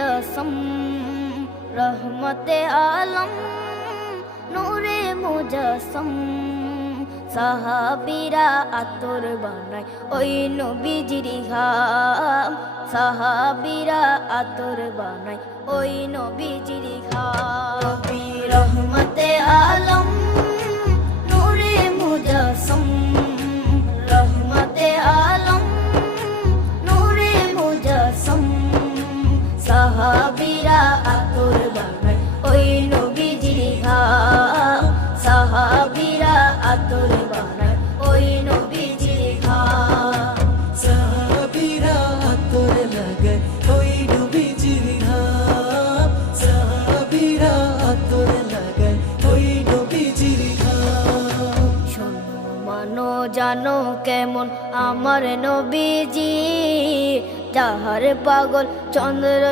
মুজাসম রহমতে আলম নূরে মুজাসম সাহাবীরা আতর বানায় ওই নবীজির ঘাম সাহাবীরা আতর বানায় ওই নবীজির ঘাম নবী রহমতে আলম নূরে মুজাসম রহমতে আলম নূরে মুজাসম সাহাবীরা আতর বানায় ওই নবীজির ঘাম সাহাবীরা আতর বানায় ওই নবীজির ঘাম সাহাবীরা আতর লাগায় ওই নবীজির ঘাম সাহাবীরা আতর লাগায় ওই নবীজির ঘাম শোনো মানো জানো কেমন আমার নবীজি যাহার পাগল চন্দ্র